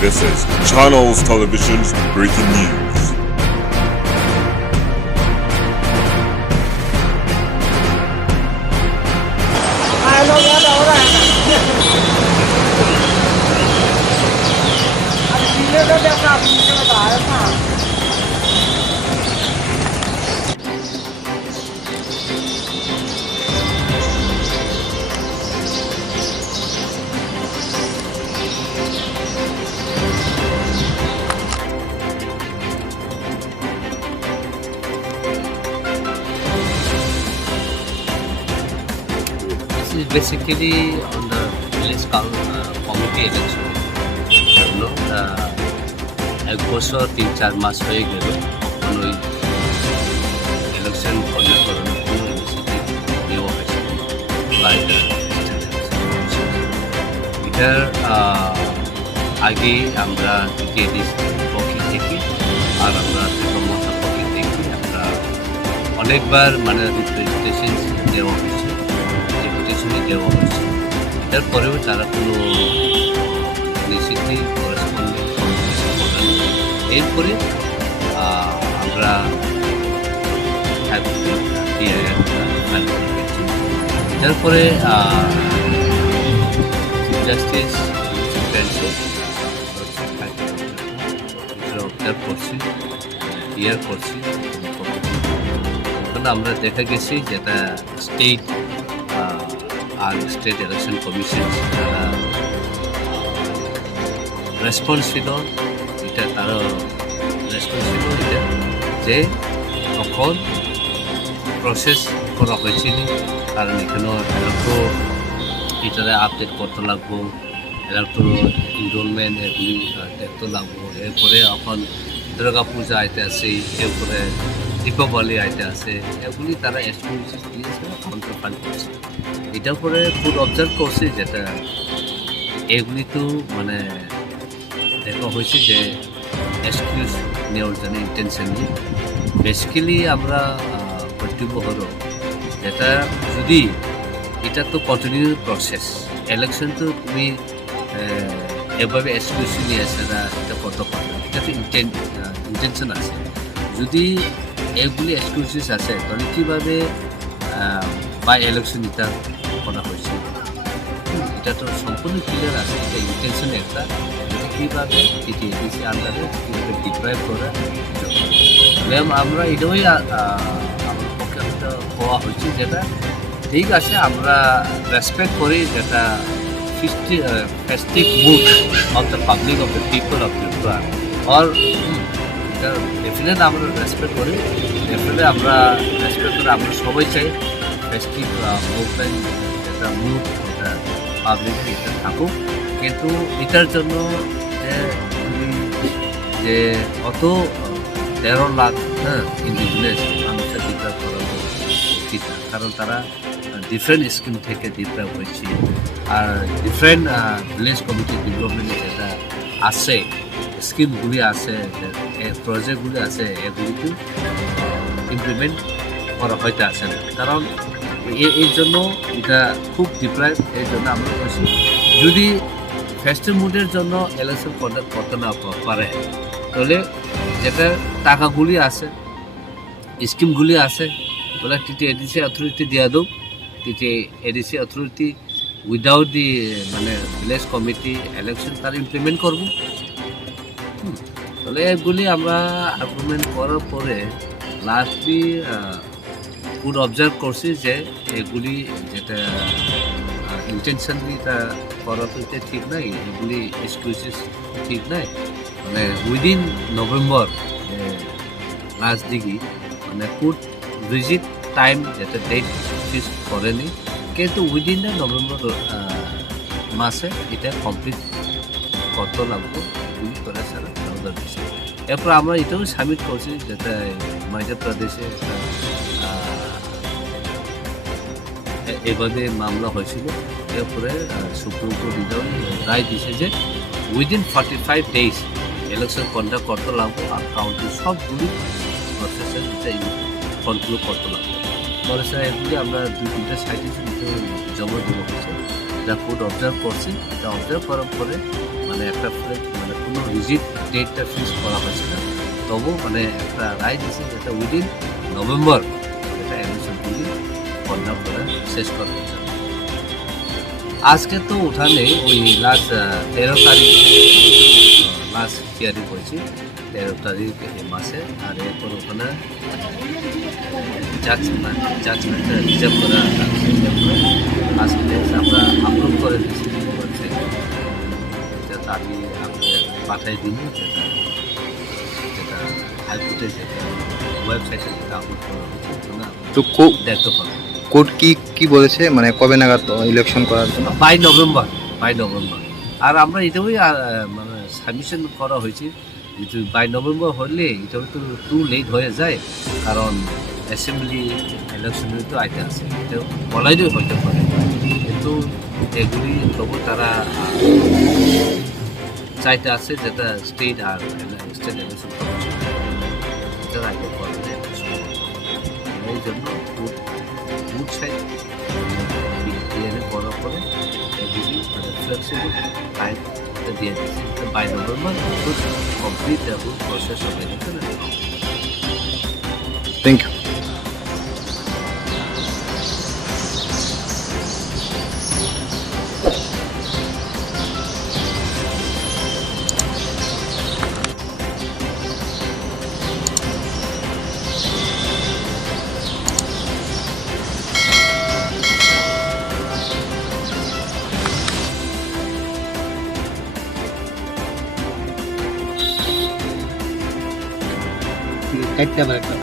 This is Channels Television's breaking news. This is basically on the village committee election. এক বছর 3-4 মাস হয়ে গেল তখন ওই ইলেকশন কন্ডাক্ট করানোর কোনো ইনিশিয়েটিভ নেওয়া হয়েছে বাইরে। এটার আগে আমরা TTAADC পক্ষ থেকে আর আমরা ত্রিপুরা পক্ষ থেকে আমরা অনেকবার মানে রিপ্রেজেন্টেশন দেওয়া হয়েছে, ডেপুটেশনে দেওয়া হয়েছে। এরপরেও তারা কোনো ইনিশিয়েটিভ এরপরে আমরা তারপরে জাস্টিস করছি ইয়ার করছি আমরা দেখা গেছি যেটা স্টেট আর স্টেট ইলেকশন কমিশন তারা রেসপন্সিবল এটা তারা রেসপন্সিবল এটা যে তখন প্রসেস করা হয়েছিল, কারণ এখানেও এলাক্টো এটারে আপডেট করতে লাগবো, এলাক্টো ইনরোলমেন্ট এগুলি দেখতে লাগবো। এরপরে এখন দুর্গা পূজা আইতে আছে, এরপরে দীপাবলি আইতে আছে, এগুলি তারা এক্সপিরিয়েন্স দিয়েছে, কন্ট্রোল করছে। এটার পরে খুব অবজার্ভ করছি যেটা এগুলি তো মানে দেখা হয়েছে যে এক্সকিউজ নেওয়ার জন্য ইন্টেনশন নিয়ে বেসিক্যালি আমরা কর্তব্য হলো যেটা যদি এটা তো কন্টিনিউ প্রসেস, ইলেকশন তো তুমি এভাবে এক্সকিউজ নিয়ে আসে না, এটা কত পারবে, এটা তো ইন্টেনশন আছে। যদি এগুলি এক্সকিউজেস আছে তাহলে কীভাবে বাই ইলেকশন এটা করা হয়েছে, এটা তো সম্পূর্ণ ক্লিয়ার আছে। এটা ইন্টেনশন একটা কীভাবে TTAADC আন্ডারে কীভাবে ডিপ্রাইভ করা আমরা এটাই আমার পক্ষে হওয়া হচ্ছে যেটা ঠিক আছে। আমরা রেসপেক্ট করি যেটা festive mood of the public of the people of Tripura or এটা ডেফিনেট আমরা রেসপেক্ট করি, ডেফিনেটলি আমরা রেসপেক্ট করে আমরা সবাই চাই ফেস্টিভ মুভমেন্ট যেটা মুড এটা পাবলিক এটা থাকুক। কিন্তু এটার জন্য যে অত 13 লাখ ইন্ডিভিজুয়ালস মানুষের ডিপ্রাইভ করা উচিত না, কারণ তারা ডিফারেন্ট স্কিম থেকে ডিপ্রাইভ হয়েছে। আর ডিফারেন্ট ভিলেজ কমিটি ডেভেলপমেন্টে যেটা আছে স্কিমগুলি আছে, প্রজেক্টগুলি আছে, এগুলিকে ইমপ্লিমেন্ট করা হয়তো আসে না, কারণ এর জন্য এটা খুব ডিপ্রাইভ। এর জন্য আমরা বলছি যদি ফেস্টিভ মুডের জন্য ইলেকশন কন্ডাক্ট করতে না পারে তাহলে যেটা টাকাগুলি আছে স্কিমগুলি আছে তাহলে TTAADC অথরিটি দিয়ে দেব। TTAADC অথরিটি উইদাউট দি মানে ভিলেজ কমিটি ইলেকশন তারা ইমপ্লিমেন্ট করব। তাহলে এগুলি আমরা আর্গুমেন্ট করার পরে লাস্টলি খুব অবজার্ভ করছি যে এগুলি যেটা ইন্টেনশনলি এটা করা তো এটা ঠিক নাই, এগুলি এক্সকিউজেস ঠিক নাই। মানে উইদিন নভেম্বর লাস্ট দিকে মানে খুব রিজিড টাইম যেটা ডেট ফিক্স করেনি, কিন্তু উইদিন দ্য নভেম্বর মাসে এটা কমপ্লিট করতে লাগবো এগুলি করা ছাড়া আমাদের বিষয়। এরপর আমরা এটাও সাবমিট করছি যেটা মধ্যপ্রদেশে একটা এবারে মামলা হয়েছিল। এরপরে সুপ্রিম কোর্ট এটাও রায় দিয়েছে যে উইদিন 45 days ইলেকশন কন্ডাক্ট করতে লাগবো আর কাউন্টিং সবগুলি প্রসেসের কন্ট্রোল করতে লাগবো। পরে স্যার এগুলি আমরা 2-3টা সাইটে জমা দেওয়া হয়েছে, এটা কোর্ট অবজার্ভ করছি। এটা অবজার্ভ করার পরে মানে একটা মানে কোনো রিজিট ডেটটা ফিক্স করা হয়েছে না, তবু মানে একটা রায় দিয়েছে যেটা উইদিন নভেম্বর এটা ইলেকশনগুলি কন্ডাক্ট করে শেষ করা হয়েছে। আজকে তো উঠানে ওই লাস্ট 13 তারিখ লাস্ট হিয়ারিং হয়েছে, 13 তারিখ এই মাসে। আর এরপর ওখানে জাজমেন্টটা রিজার্ভ করা আজকে আমরা আপলোড করে দিয়েছি ওয়েবসাইটে, যেটা আমি আপনাদের পাঠাই দিন, যেটা যেটা হাইকোর্টে যেটা ওয়েবসাইটে যেটা আপলোড করা হয়েছে তো দেখতে পাবেন। কোর্ট কি বলেছে, মানে কবে নাগাদ ইলেকশন করার জন্য? By November. আর আমরা এটাই মানে সাবমিশন করা হয়েছে, কিন্তু বাই নভেম্বর হলে এটা তো টু লেট হয়ে যায়, কারণ অ্যাসেম্বলি ইলেকশনের তো আইতে আছে, এটা বলাইলেও হইতে পারে, কিন্তু এগুলি তবু তারা চাইতে আছে যেটা স্টেট আর স্টেট ইলেকশন এটার আগে করা যায়। এই জন্য গুড সাইড করার পরে এগুলি মানে ফ্লেক্সিবল টাইম দিয়ে দিচ্ছে, বাই নভেম্বর কমপ্লিট প্রসেস হবে। Thank you. একটা